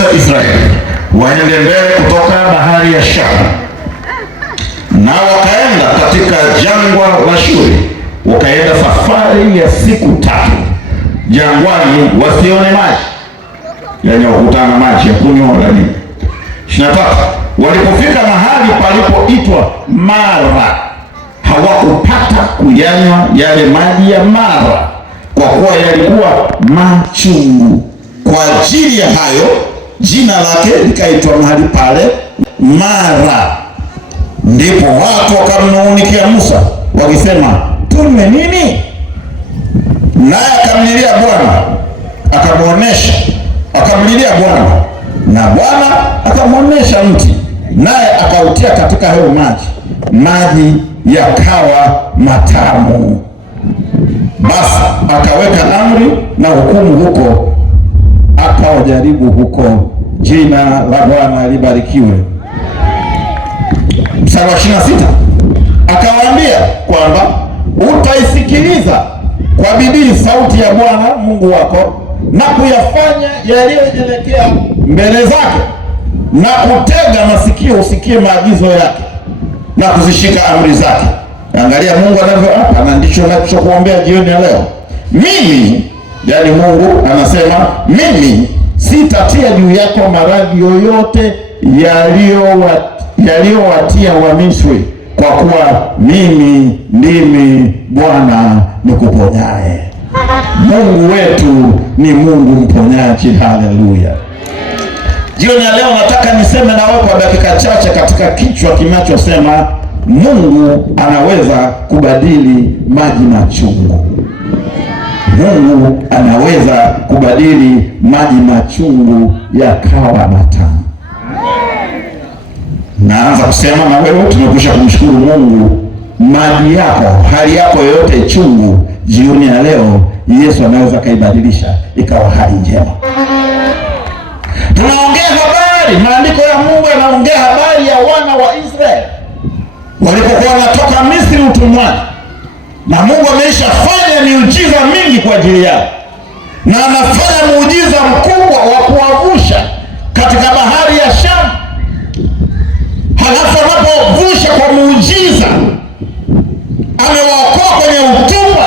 za Israeli waende mbele kutoka bahari ya Shamu, na wakaenda katika jangwa la Shuri, wakaenda safari ya siku 3 jangwani, wasione maji, yaani wakutana maji ya kunywa wala nini. 23, walipofika mahali palipoitwa Mara, hawakupata kuyanywa yale maji ya Mara, kwa kuwa yalikuwa machungu. Kwa ajili ya hayo jina lake likaitwa mahali pale Mara. Ndipo watu wakamnung'unikia Musa wakisema, tunywe nini? Naye akamlilia Bwana, akamlilia Bwana, na Bwana akamwonyesha mti, naye akautia katika hayo maji yakawa matamu. Basi akaweka amri na hukumu huko, akawajaribu huko. Jina la Bwana libarikiwe. Mstari wa 26, akawaambia kwamba utaisikiliza kwa bidii sauti ya Bwana Mungu wako, na kuyafanya yaliyoelekea mbele zake, na kutega masikio usikie maagizo yake, na kuzishika amri zake. Angalia Mungu anavyoapa, na ndicho ninachokuombea jioni ya leo. Mimi, yani Mungu anasema, mimi sitatia juu yako maradhi yoyote yaliyowatia Wamisri, kwa kuwa mimi ndimi Bwana nikuponyaye. Mungu wetu ni Mungu mponyaji. Haleluya. Jioni ya leo nataka niseme na wewe kwa dakika chache katika kichwa kinachosema Mungu anaweza kubadili maji machungu. Mungu anaweza kubadili maji machungu yakawa matamu. Naanza kusema na wewe, tumekwisha kumshukuru Mungu. Maji yako, hali yako yoyote chungu, jioni ya leo Yesu anaweza kaibadilisha ikawa hali njema. Tunaongea habari, maandiko ya Mungu yanaongea habari ya wana wa Israeli walipokuwa wanatoka Misri utumwani, na Mungu ameishafanya miujiza mingi kwa ajili yao, na anafanya muujiza mkubwa wa kuwavusha katika bahari ya Shamu. Halafu anapovusha kwa muujiza, amewaokoa kwenye utumwa,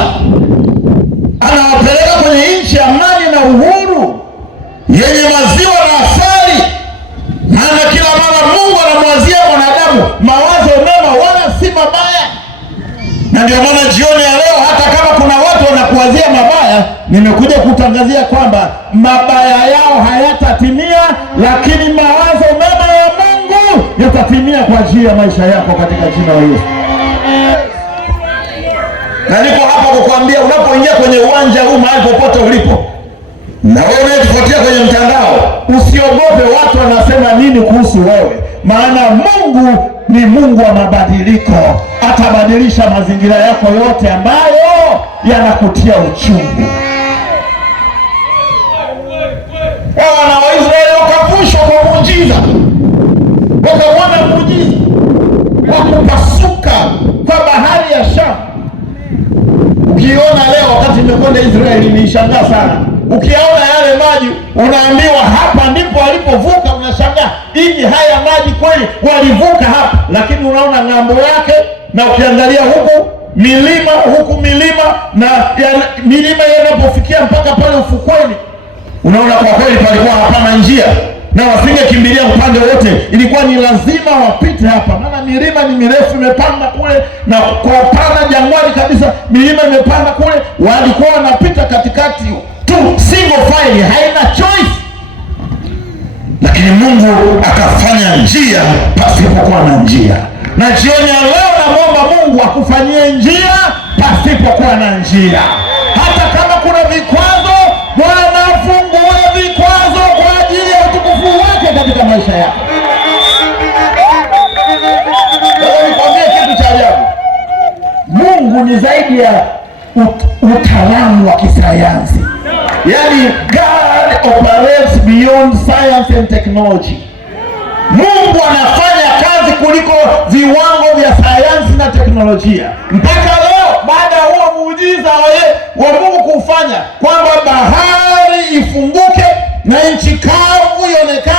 anawapeleka kwenye nchi ya amani na uhuru yenye maziwa na asali. Maana kila mara Mungu anamwazia mwanadamu mawazo mema, wala si mabaya. Na ndio maana jioni ya leo, hata kama kuna watu wanakuwazia mabaya, nimekuja kutangazia kwamba mabaya yao hayatatimia, lakini mawazo mema ya Mungu yatatimia kwa ajili ya maisha yako katika jina la Yesu. Na niko hapa kukuambia, unapoingia kwenye uwanja huu, mahali popote ulipo, na wewe unayetufuatia kwenye mtandao, usiogope watu wanasema nini kuhusu wewe, maana Mungu ni Mungu wa mabadiliko. Atabadilisha mazingira yako yote ambayo yanakutia uchungu. Wana wa Israeli wakavushwa kwa muujiza, wakamwona muujiza wa kupasuka kwa bahari ya Shamu. Ukiona leo, wakati nimekwenda Israeli, nishangaa sana. Ukiona yale maji, unaambiwa hapa ndipo walipovuka, unashangaa hivi haya maji kweli walivuka hapa, lakini unaona ng'ambo yake, na ukiangalia huku milima na milima yanapofikia mpaka pale ufukweni, unaona kwa kweli palikuwa hapana njia, na wasingekimbilia upande wote, ilikuwa ni lazima wapite hapa, maana milima ni mirefu, imepanda kule, na kwa upana jangwani kabisa, milima imepanda kule. Walikuwa wanapita katikati tu, single file, haina choice. Lakini Mungu akafanya njia pasipokuwa na njia. Na jioni ya leo namwomba Mungu akufanyie njia pasipokuwa na njia. Hata kama kuna vikwazo, Bwana afungue vikwazo kwa ajili ya utukufu wake katika maisha yako. Nikwambie kitu cha ajabu. Mungu ni zaidi ya utaalamu wa kisayansi. Yaani God operates beyond science and technology. Mungu anafanya kazi kuliko viwango vya sayansi na teknolojia. Mpaka leo, baada ya huo muujiza wa Mungu kufanya kwamba bahari ifunguke na nchi kavu ionekane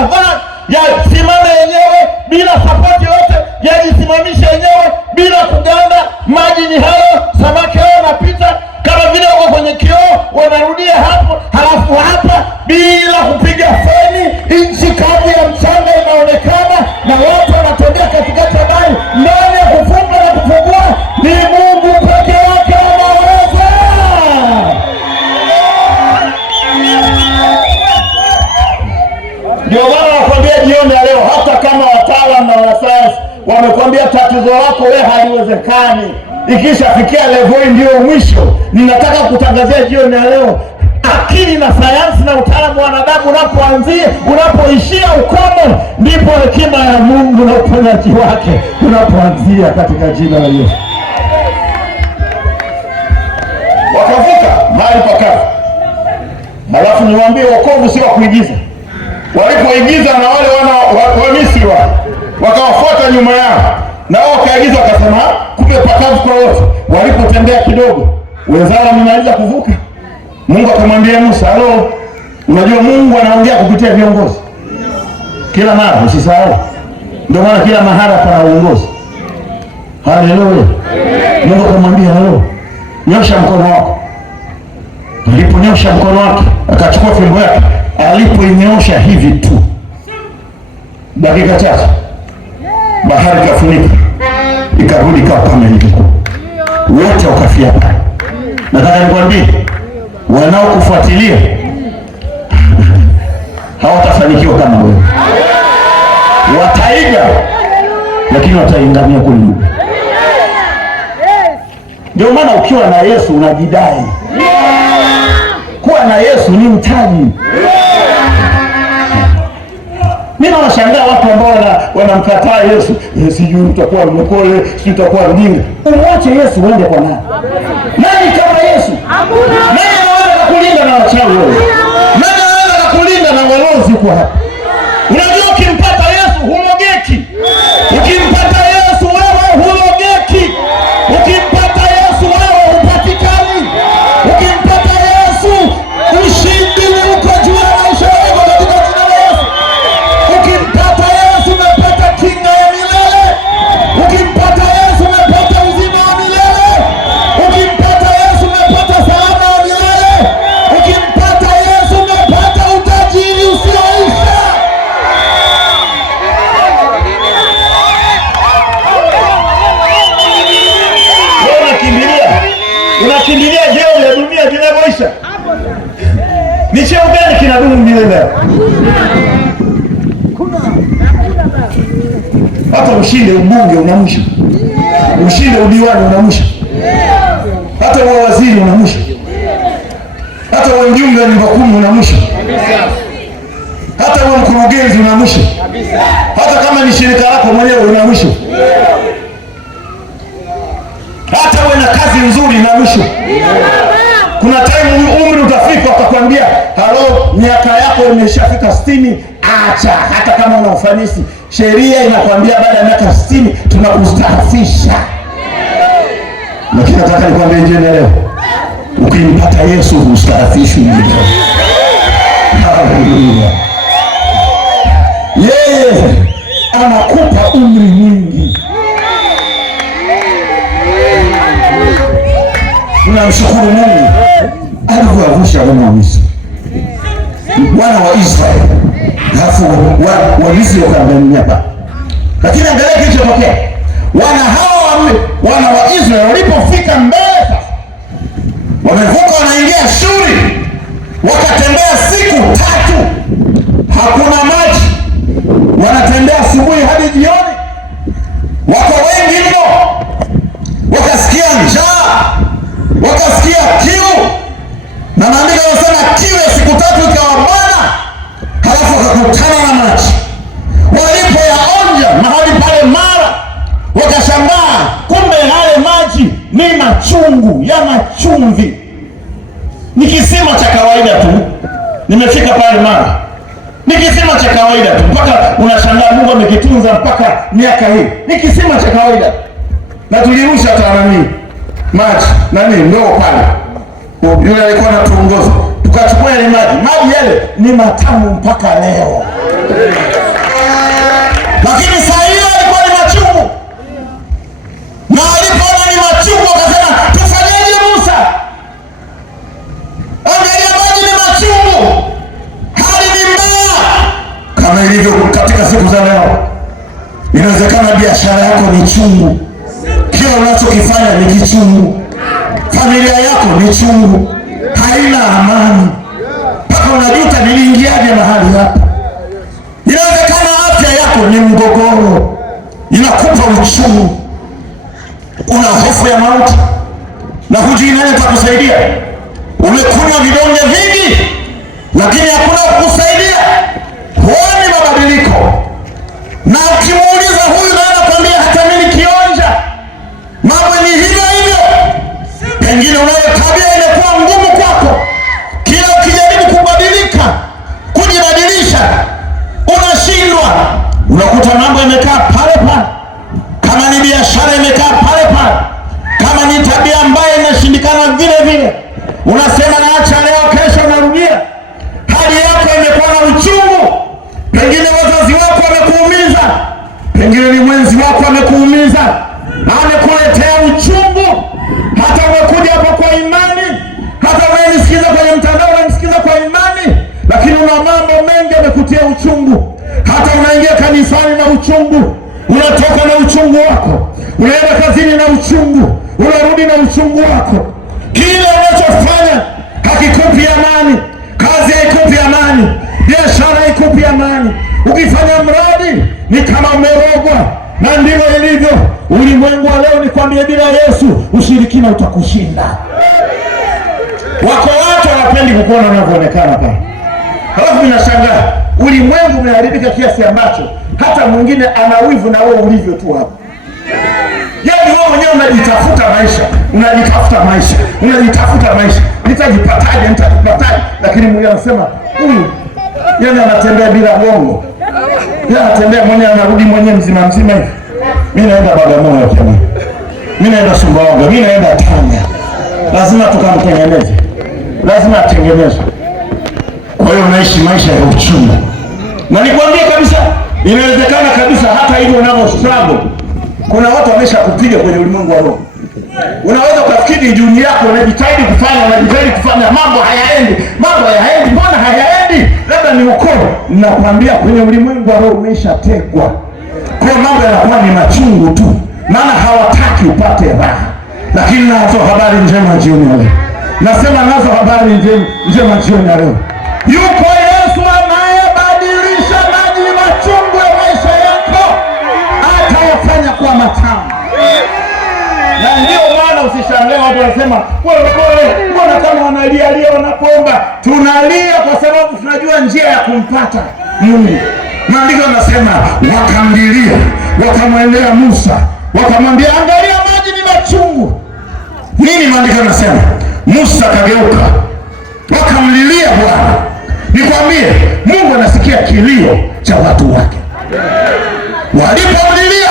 kadhaa yasimame yenyewe bila sapoti yote, yajisimamisha yenyewe bila kuganda. Maji ni hayo, samaki hao wanapita kama vile wako kwenye kioo, wanarudia hapo halafu hapa bila kupiga feni. Nchi kavu ya mchanga inaonekana na watu wanatembea katikati ya bahari. Ndani ya kufunga na kufungua ni Mungu peke yake anaweza. Ndio maana nakwambia jioni ya leo, hata kama wataalamu na wanasayansi wamekwambia tatizo lako wewe haliwezekani, ikishafikia level hii ndio mwisho, ninataka kutangazia jioni ya leo, akili na sayansi na utaalamu wa wanadamu unapoishia ukomo, ndipo hekima ya Mungu na uponyaji wake unapoanzia, katika jina la Yesu. Wakavuka mahali pakavu. Halafu niwaambie, wokovu si wa kuigiza. Walipoigiza na wale wa Misri wakawafuata nyuma yao, na wao wakaigiza, wakasema kumbe pakavu kwa wote. Walipotembea kidogo, wenzao wamemaliza kuvuka, Mungu akamwambia Musa, halo, unajua Mungu anaongea kupitia viongozi kila mara, usisahau. Ndio maana kila mahali pana uongozi. Haleluya. Mungu akamwambia, halo, nyosha mkono wako. Aliponyosha mkono wake, akachukua fimbo yake, alipoinyosha hivi tu, dakika chache bahari kafunika, ikarudi kama kama ilivyokuwa. Wote wakafia. Nataka nikwambie, wanaokufuatilia hawatafanikiwa kama wewe. Wataiga, lakini wataingamia kule. Ndio maana ukiwa na Yesu unajidai. Kuwa na Yesu ni mtaji. Mimi nawashangaa watu ambao wanamkataa Yesu. Sijui utakuwa mlokole, sijui utakuwa mjinga. Umwache Yesu uende kwa nani? Nani kama Yesu? Hakuna. Nani anaweza kukulinda na wachawi wewe? Nani anaweza kukulinda na walozi kwa hapa? Unajua ukimpata Yesu hulogeki. Ukimpata Yesu wewe hulogeki. Ukimpata Yesu wewe hupatikani. Ukimpata Yesu ushindi uko juu ya maisha yako katika jina la Yesu. Ukimpata Yesu umepata kinga ya milele. Ukimpata Yesu umepata uzima wa milele. Ukimpata Yesu umepata salama wa milele. Ukimpata Yesu umepata utajiri usioisha. Unakimbilia jeo ya dunia kinavyoisha. Ni cheo gani kinadumu milele? Hata ushinde ubunge unamwisha, ushinde udiwani unamwisha, hata uwe waziri unamwisha, hata uwe mjumbe wa nyumba kumi unamwisha, hata uwe mkurugenzi unamwisha, hata kama ni shirika lako mwenyewe unamwisha, hata uwe na kazi nzuri unamwisha. Kuna time umri utafika wakakwambia, halo, miaka yako imeshafika 60, acha. Hata kama una ufanisi, sheria inakwambia baada ya miaka 60 tunakustaafisha. Lakini nataka nikwambie jioni leo, ukimpata Yesu hustaafishwi. Haleluya. Yeye anakupa umri mwingi. Tunamshukuru Mungu alivyowavusha wana wa Misri, wana wa Israeli, halafu wa Misri wakaangamia hapa. Lakini angalia kilichotokea. Wana wa Israeli walipofika mbele sasa, wamevuka wanaingia Shuri, wakatembea siku 3, hakuna maji. Wanatembea asubuhi hadi jioni, wako wengi mno, wakasikia njaa, wakasikia kiu, na maandiko yanasema kiu ya siku 3 ikawabana, halafu wakakutana na maji. Walipoyaonja mahali pale mara, wakashangaa, kumbe yale maji ni machungu ya machumvi. Ni kisima cha kawaida tu. Nimefika pale mara, ni kisima cha kawaida tu, mpaka unashangaa Mungu amekitunza mpaka miaka hii. Ni kisima cha kawaida, na tulirusha tanani maji ndoo pale. Yule alikuwa anatuongoza, tukachukua ile maji yale ni matamu mpaka leo. Lakini saa hiyo alikuwa ni machungu, na alipoona ni machungu akasema tufanyeje Musa? Angalia maji ni machungu, hali ni mbaya. Kama ilivyo katika siku za leo, inawezekana biashara yako ni chungu, kila unachokifanya ni kichungu, familia yako ni chungu, haina amani, mpaka unajuta niliingiaje mahali hapa. Inawezekana afya yako ni mgogoro, inakupa uchungu, una hofu ya mauti na hujui nani atakusaidia. Umekunywa vidonge vingi, lakini hakuna kukusaidia, huoni mabadiliko. Na ukimuuliza huyu naenda kwambia hata mimi kionja, mambo ni hivyo hivyo. Pengine unayo tabia imekuwa ngumu kwako, kila ukijaribu kubadilika, kujibadilisha, unashindwa. Unakuta mambo yamekaa pale pale, kama ni biashara imekaa pale pale, kama ni tabia ambayo inashindikana vile vile. Unasema naacha leo, kesho unarudia. Hali yako imekuwa na uchungu, pengine wazazi wako wamekuumiza, pengine ni mwenzi wako amekuumiza, amekuletea uchungu. Hata umekuja hapo kwa imani, hata unanisikiza kwenye mtandao unanisikiza kwa imani, lakini una mambo mengi yamekutia uchungu. Hata unaingia kanisani na uchungu, unatoka na uchungu wako, unaenda kazini na uchungu, unarudi na uchungu wako. Kile unachofanya hakikupi amani, kazi haikupi amani, biashara haikupi amani. Ukifanya mradi ni kama umerogwa, na ndivyo ilivyo ulimwengu wa leo. Nikwambie, bila Yesu ushirikina utakushinda. Wako watu wanapendi kukuona unavyoonekana pale. Halafu ninashangaa ulimwengu umeharibika kiasi ambacho hata mwingine ana wivu na wewe ulivyo tu hapo. Yaani wewe mwenyewe unajitafuta maisha, unajitafuta maisha. Nitajipataje? Lakini mwingine anasema huyu yeye anatembea bila gongo. Yeye anatembea mwenyewe, anarudi mwenyewe mzima hivi. Mimi naenda Bagamoyo tena. Mimi naenda Sumbawanga, mimi naenda Tanga. Lazima tukamtengeneze. Lazima atengenezwe. Kwa hiyo unaishi maisha ya uchungu. Na nikwambie kabisa, inawezekana kabisa hata hivyo unavyo struggle. Kuna watu wamesha kupiga kwenye ulimwengu wa roho. Unaweza kufikiri juu yako unajitahidi kufanya mambo hayaendi. Mbona hayaendi? Labda ni ukoo. Nakwambia kwenye ulimwengu wa roho umeshategwa. Kwa mambo yanakuwa ni machungu tu, maana hawataki upate raha. Lakini nazo habari njema jioni ya leo. Nasema nazo habari njema jioni ya leo. Yuko Yesu anayebadilisha maji machungu ya maisha yako, atayafanya kuwa matamu. Na ndio maana usishangae watu wanasema mbona kama wanalia wanapoomba. Tunalia kwa sababu tunajua njia ya kumpata Mungu. Maandiko yanasema wakamlilia, wakamwendea Musa, wakamwambia angalia maji ni machungu. Nini maandiko yanasema? Musa kageuka, wakamlilia Bwana. Nikwambie, Mungu anasikia kilio cha watu wake. Walipomlilia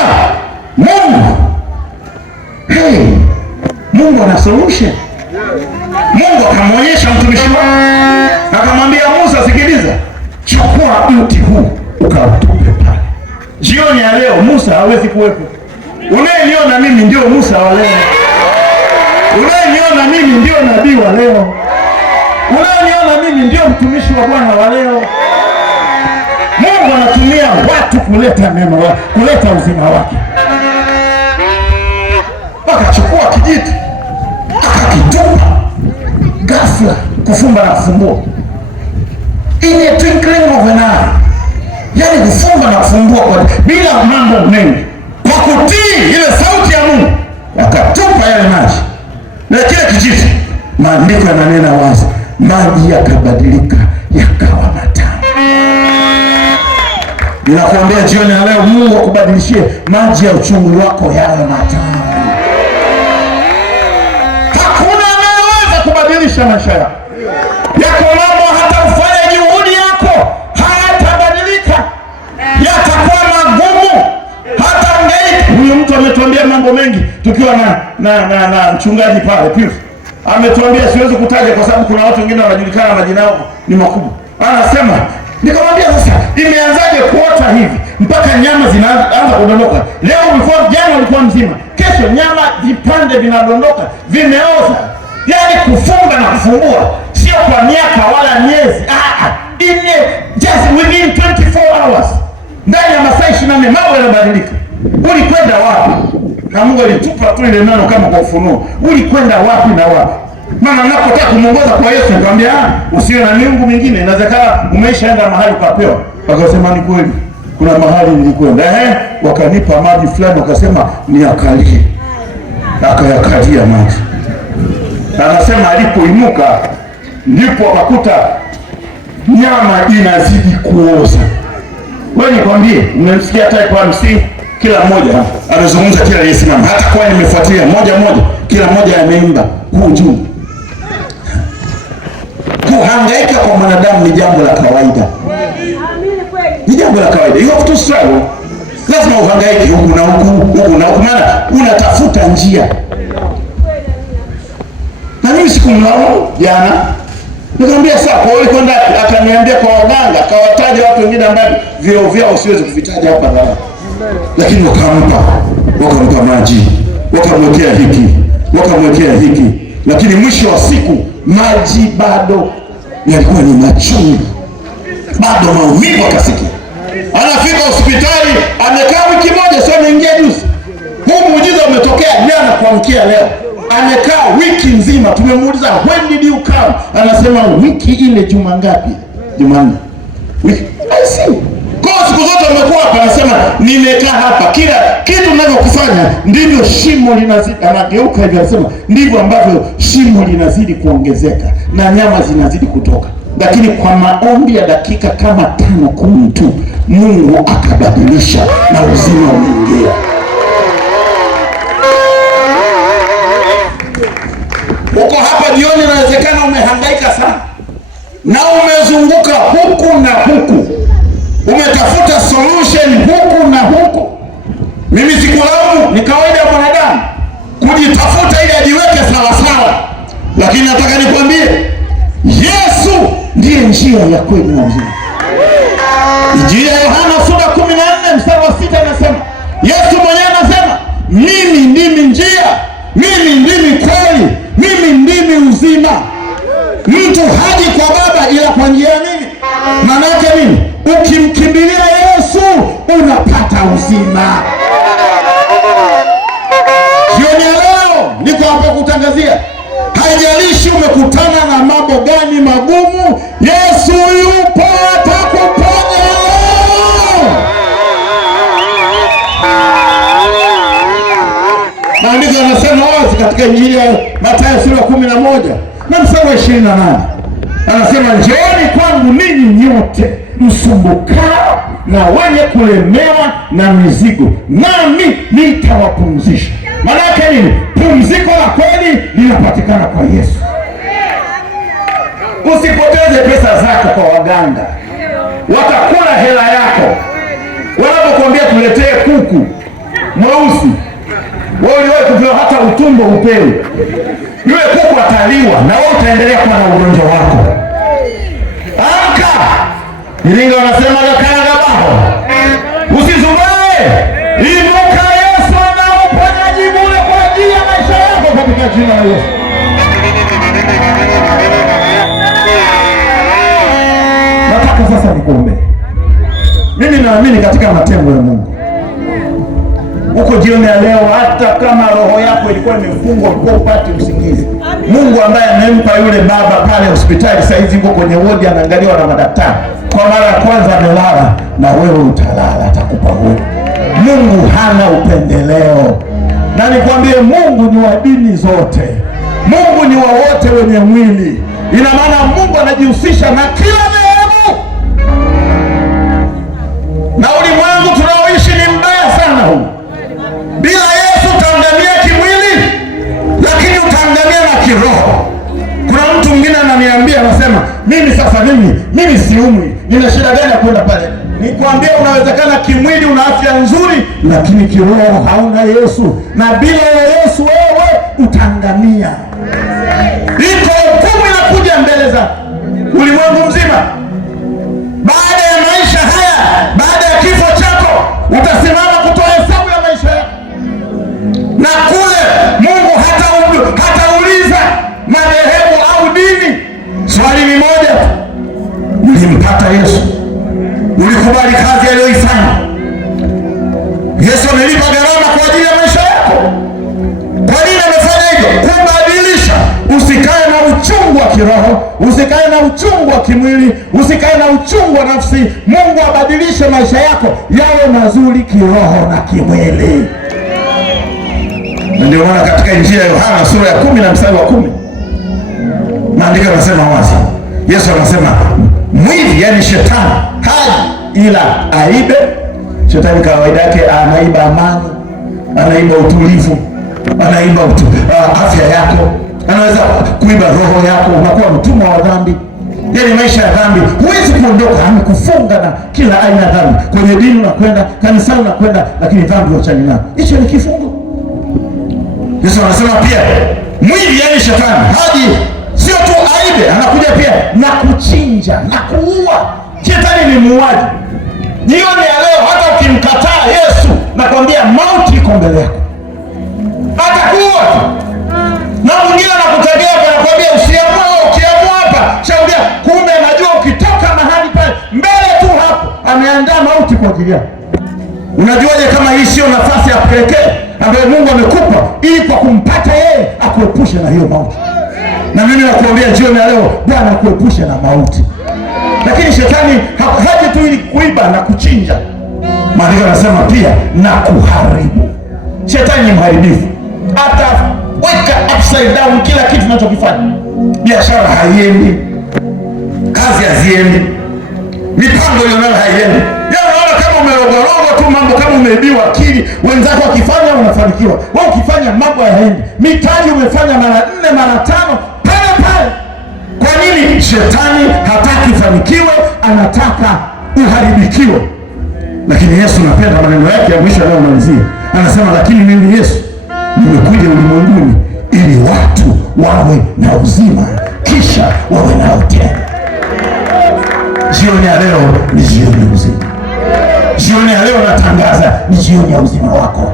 Mungu, Mungu ana solution. Mungu akamwonyesha mtumishi wake, akamwambia Musa, sikiliza, chukua mti huu ukautupe pale. Jioni ya leo Musa hawezi kuwepo. Unayeniona mimi ndio Musa wa leo. Unayeniona mimi ndio nabii wa leo. Unayeniona mimi ndio mtumishi wa Bwana wa leo. Mungu anatumia watu kuleta neno lake, kuleta uzima wake. Akachukua kijiti, akakitupa, ghafla kufumba na kufumbua. In a twinkling of an eye. Yaani kufumba na kufumbua kwa bila mambo mengi. Kwa kutii ile sauti ya Mungu, akatupa yale maji. Na kile kijiti, maandiko yananena wazi, maji yakabadilika yakawa matamu. Ninakuambia jioni ya leo, Mungu akubadilishie maji ya uchungu wako yawe matamu. Hakuna anayeweza kubadilisha maisha yako. Yako mambo hata ufanye juhudi yako hayatabadilika, yatakuwa magumu. Hata ungeita. Huyu mtu ametuambia mambo mengi tukiwa na mchungaji pale Pius. Ametuambia, siwezi kutaja kwa sababu kuna watu wengine wanajulikana majina yao ni makubwa. Anasema Nikamwambia sasa imeanzaje kuota hivi mpaka nyama zinaanza kudondoka? Leo ulikuwa jana ulikuwa mzima, kesho nyama vipande vinadondoka, vimeoza. Yaani kufunga na kufungua sio kwa miaka wala miezi. Just within 24 hours. Ndani ya masaa 24 mambo yanabadilika. Ulikwenda wapi? Na Mungu alitupa tu ile neno kama kwa ufunuo. Ulikwenda wapi na wapi? Maana unapotaka kumuongoza kwa Yesu nikamwambia usiwe na miungu mingine. Inawezekana umeishaenda mahali ukapewa. Wakasema ni kweli. Kuna mahali nilikwenda. Wakanipa maji fulani wakasema niakalie. Akayakalia maji. Na anasema alipoinuka ndipo akakuta nyama inazidi kuoza. Wewe nikwambie, umemsikia type MC kila mmoja anazungumza, kila aliyesimama, hata kwa nimefuatilia moja kila mmoja ameimba huu juu. Kuhangaika kwa mwanadamu ni jambo la kawaida. Ni jambo la kawaida. You have to struggle. Lazima uhangaike huku na huku, maana unatafuta njia. Na mimi sikumlaumu jana. Nikamwambia sawa, kwa hiyo kwenda akaniambia kwa waganga, akawataja watu wengine ambao vyao siwezi kuvitaja hapa dharani. Lakini wakampa maji, wakamwekea hiki. Lakini mwisho wa siku maji bado yalikuwa ni machungu. Bado maumivu akasikia. Anafika hospitali, amekaa wiki moja, sio ameingia juzi. Huu muujiza umetokea jana kuamkia leo. Amekaa wiki nzima. Tumemuuliza when did you come? Anasema wiki ile juma ngapi? Jumanne. I see. Kwa siku zote umekuwa hapa, anasema nimekaa hapa. Kila kitu ninavyokufanya ndivyo shimo linazidi. Anageuka hivi anasema ndivyo ambavyo shimo linazidi kuongezeka na nyama zinazidi kutoka. Lakini kwa maombi ya dakika kama 5-10 tu Mungu akabadilisha na uzima umeingia. Uko hapa jioni, inawezekana umehangaika sana na umezunguka huku na huku, umetafuta solution huku na huku. Mimi sikulaumu, ni kawaida ya mwanadamu kujitafuta ili ajiweke sawa sawa, lakini nataka nikwambie Yesu ndiye njia ya kweli na uzima. Injili ya Yohana sura 14 mstari wa 6 anasema, Yesu mwenyewe anasema, mimi ndimi njia, mimi ndimi kweli, mimi ndimi uzima. Mtu haji kwa Baba ila kwa njia ya mimi. Maana yake nini? Ukimkimbilia Yesu unapata uzima. Jioni leo niko hapa kutangazia, haijalishi umekutana na mambo gani magumu, Yesu yupo atakuponya leo. Maandiko yanasema wazi katika Injili ya Mathayo sura 11 na mstari wa 28. Anasema njooni kwangu ninyi nyote msumbukao na wenye kulemewa na mizigo, nami nitawapumzisha. Maana yake nini? Pumziko la kweli linapatikana kwa Yesu. Usipoteze pesa zako kwa waganga. Watakula hela yako. Wanapokuambia tuletee kuku mweusi, wewe kupewa hata utumbo upewe. Yule kuku ataliwa na wewe utaendelea kuwa na ugonjwa wako. Amka! Iringa wanasema lakanga baho. Usizubae. Inuka, Yesu ana uponyaji bure kwa ajili ya maisha yako katika jina la Yesu. Nataka sasa nikuombe. Mimi naamini katika matendo ya Mungu. Uko jioni ya leo, hata kama roho yako ilikuwa imefungwa kwa upate usingizi, Mungu ambaye amempa yule baba pale hospitali, sasa hivi yuko kwenye wodi anaangaliwa na madaktari, kwa mara ya kwanza amelala, na wewe utalala, atakupa huru. Mungu hana upendeleo. Na nikwambie, Mungu ni wa dini zote, Mungu ni wa wote wenye mwili. Ina maana Mungu anajihusisha na kila dhehebu. Na ulimwengu tunaoishi ni mbaya sana huu. Bila Yesu utaangamia kimwili, lakini utaangamia na kiroho. Kuna mtu mwingine ananiambia, anasema mimi siumwi, nina shida gani ya kwenda pale? Nikwambia, unawezekana kimwili una afya nzuri, lakini kiroho hauna Yesu, na bila Yesu wewe utaangamia. Iko hukumu inakuja mbele za ulimwengu mzima. Baada kiroho, usikae na uchungu wa kimwili, usikae na uchungu wa nafsi. Mungu abadilishe maisha yako yawe mazuri kiroho na kimwili. Ndio maana katika Injili ya Yohana sura ya 10 na mstari wa 10 maandiko yanasema wazi, Yesu anasema mwivi, yani shetani, haji ila aibe. Shetani kawaida yake anaiba amani, anaiba utulivu, anaiba afya yako, anaweza kuiba roho yako, unakuwa mtumwa wa dhambi. Yani maisha ya dhambi, huwezi kuondoka. Amekufunga na kila aina ya dhambi. Kwenye dini unakwenda, kanisani unakwenda, lakini dhambi wachani nayo. Hicho ni kifungo. Yesu anasema pia mwivi, yani shetani, haji sio tu aibe, anakuja pia na kuchinja na kuua. Shetani ni muuaji. Jioni ya leo hata ukimkataa Yesu, nakwambia mauti iko mbele yako, atakuua tu. Na mwingine anakutegea hapa, nakwambia usiamua, ukiamua hapa shauri. Kumbe anajua ukitoka mahali pale mbele tu hapo ameandaa mauti kwa ajili yako. Unajuaje kama hii sio nafasi ya pekee ambayo Mungu amekupa ili kwa kumpata yeye akuepushe na hiyo mauti? Na mimi nakuambia jioni ya leo, Bwana akuepushe na mauti. Lakini shetani haji tu ili kuiba na kuchinja. Maandiko yanasema pia na kuharibu. Shetani ni mharibifu, ataweka upside down kila kitu tunachokifanya. Biashara haiendi, kazi haziendi, mipango ilionayo haiendi. Unaona kama umerogorogo tu mambo, kama umeibiwa akili. Wenzako wakifanya unafanikiwa, wewe ukifanya mambo hayaendi. Mitaji umefanya mara 4 mara 5 pale pale. Kwa nini? Shetani hataki ufanikiwe, anataka uharibikiwe. Lakini Yesu, napenda maneno yake ya mwisho leo malizie. Anasema, lakini mimi Yesu nimekuja ulimwenguni ili watu wawe na uzima kisha wawe nao tena. Jioni ya leo ni jioni ya uzima. Jioni ya leo natangaza ni jioni ya uzima wako.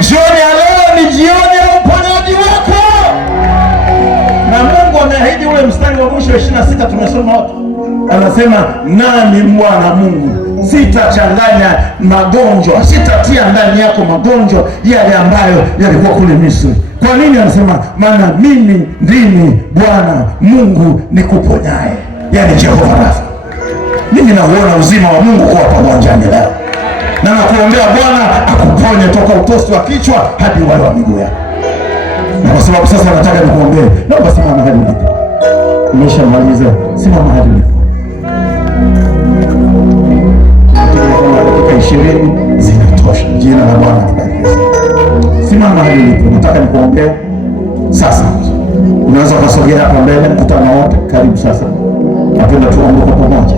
Jioni ya leo ni jioni ya uponyaji wako. Na Mungu ameahidi, ule mstari wa mwisho 26 tumesoma wote. Anasema, nami Bwana Mungu sitachanganya magonjwa, sitatia ndani yako magonjwa yale ambayo yalikuwa kule Misri. Kwa nini? Anasema, maana mimi ndimi Bwana Mungu nikuponyaye, yani Jehova Rafa. Mimi nauona uzima wa Mungu kwa pamoja leo. Na nakuombea Bwana akuponye toka utosi wa kichwa hadi wale wa miguu yako. Na kwa sababu sasa nataka nikuombee, naomba simama hadi ulipo. Nimeshamaliza, simama hadi ulipo. Dakika 20 zinatosha. Jina la Bwana libarikiwe. Simama hadi ulipo, nataka nikuombee sasa. Unaweza kusogea hapa mbele, mkutano wote karibu sasa. Napenda tuombe kwa pamoja.